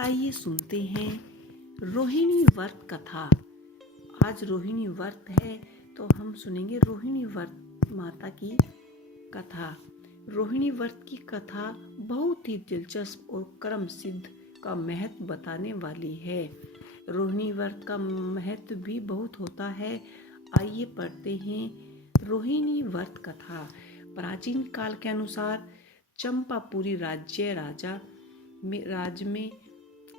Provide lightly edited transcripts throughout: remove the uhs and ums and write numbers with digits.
आइए सुनते हैं रोहिणी व्रत कथा। आज रोहिणी व्रत है तो हम सुनेंगे रोहिणी व्रत माता की कथा। रोहिणी व्रत की कथा बहुत ही दिलचस्प और कर्म सिद्ध का महत्व बताने वाली है। रोहिणी व्रत का महत्व भी बहुत होता है। आइए पढ़ते हैं रोहिणी व्रत कथा। प्राचीन काल के अनुसार चंपापुरी राज्य में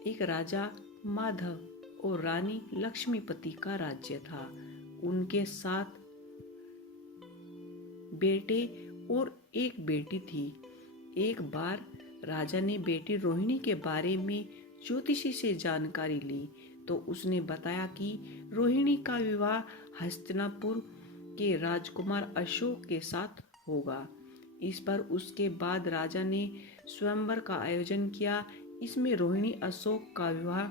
एक राजा माधव और रानी लक्ष्मीपति का राज्य था। उनके 7 बेटे और एक बेटी थी। एक बार राजा ने बेटी रोहिणी के बारे में ज्योतिषी से जानकारी ली तो उसने बताया कि रोहिणी का विवाह हस्तिनापुर के राजकुमार अशोक के साथ होगा। इस पर उसके बाद राजा ने स्वयंवर का आयोजन किया। इसमें रोहिणी अशोक का विवाह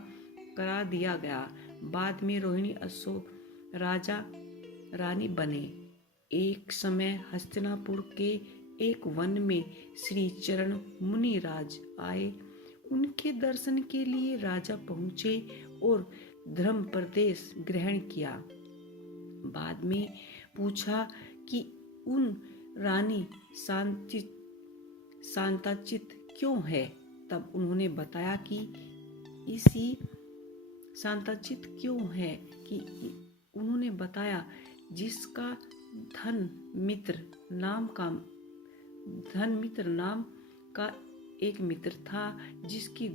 करा दिया गया। बाद में रोहिणी अशोक राजा रानी बने। एक समय हस्तिनापुर के एक वन में श्री चरण मुनिराज आए। उनके दर्शन के लिए राजा पहुंचे और धर्म प्रदेश ग्रहण किया। बाद में पूछा कि उन रानी शांताचित क्यों है। तब उन्होंने बताया कि इसी शांताचित क्यों है कि उन्होंने बताया जिसका धन मित्र नाम का एक मित्र था, जिसकी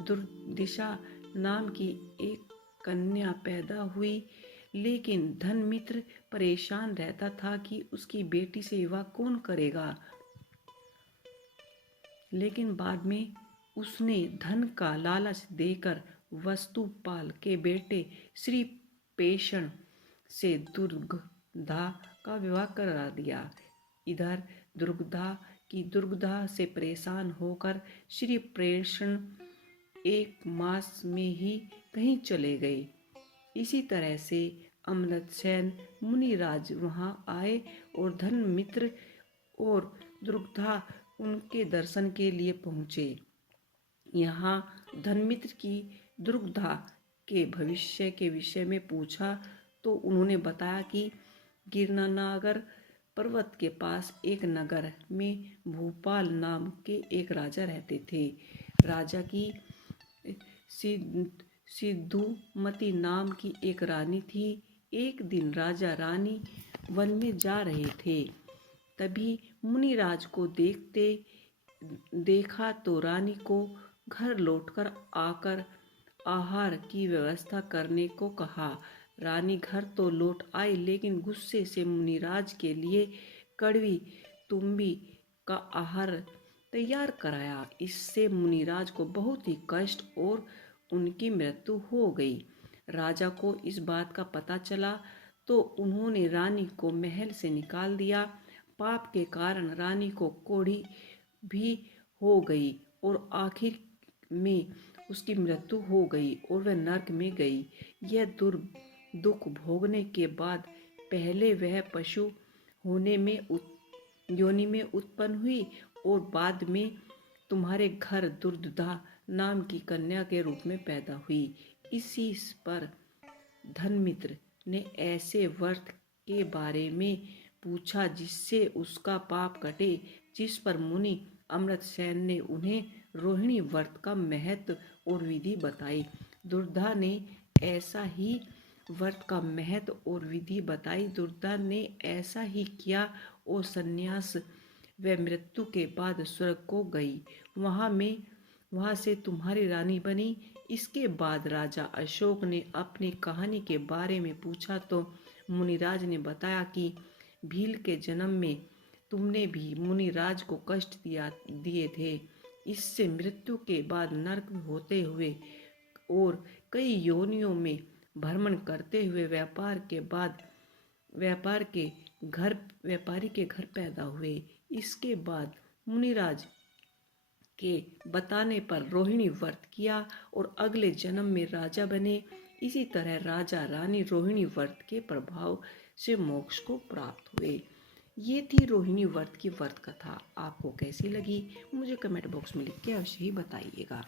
दुर्दिशा नाम की एक कन्या पैदा हुई। लेकिन धन मित्र परेशान रहता था कि उसकी बेटी से विवाह कौन करेगा। लेकिन बाद में उसने धन का लालच देकर वस्तुपाल के बेटे श्री पेषण से दुर्गधा का विवाह करा दिया। इधर दुर्गधा से परेशान होकर श्री पेषण 1 मास में ही कहीं चले गए। इसी तरह से अमृतसेन मुनिराज वहां आए और धन मित्र और दुर्गधा उनके दर्शन के लिए पहुंचे। यहाँ धनमित्र की दुर्गधा के भविष्य के विषय में पूछा तो उन्होंने बताया कि गिरनागर पर्वत के पास एक नगर में भूपाल नाम के एक राजा रहते थे। राजा की सिद्धूमती नाम की एक रानी थी। एक दिन राजा रानी वन में जा रहे थे। तभी मुनिराज को देखा तो रानी को घर लौटकर आकर आहार की व्यवस्था करने को कहा। रानी घर तो लौट आई, लेकिन गुस्से से मुनिराज के लिए कड़वी तुम्बी का आहार तैयार कराया। इससे मुनिराज को बहुत ही कष्ट और उनकी मृत्यु हो गई। राजा को इस बात का पता चला तो उन्होंने रानी को महल से निकाल दिया। पाप के कारण रानी को कोढ़ी भी हो गई और आखिर में उसकी मृत्यु हो गई और वह नरक में गई। यह दुख भोगने के बाद पहले वह पशु योनि में उत्पन्न हुई और बाद में तुम्हारे घर दुर्गधा नाम की कन्या के रूप में पैदा हुई। इसी पर धनमित्र ने ऐसे व्रत के बारे में पूछा जिससे उसका पाप कटे, जिस पर मुनि अमृतसेन ने उन्हें रोहिणी व्रत का महत्व और विधि बताई। दुर्गा ने ऐसा ही व्रत का महत्व और विधि बताई। दुर्गा ने ऐसा ही किया और संन्यास व मृत्यु के बाद स्वर्ग को गई। वहां से तुम्हारी रानी बनी। इसके बाद राजा अशोक ने अपनी कहानी के बारे में पूछा तो मुनिराज ने बताया कि भील के जन्म में तुमने भी मुनिराज को कष्ट दिए थे। इससे मृत्यु के बाद नरक होते हुए और कई योनियों में भ्रमण करते हुए व्यापारी के घर पैदा हुए। इसके बाद मुनिराज के बताने पर रोहिणी व्रत किया और अगले जन्म में राजा बने। इसी तरह राजा रानी रोहिणी व्रत के प्रभाव से मोक्ष को प्राप्त हुए। ये थी रोहिणी व्रत की व्रत कथा। आपको कैसी लगी मुझे कमेंट बॉक्स में लिख के अवश्य ही बताइएगा।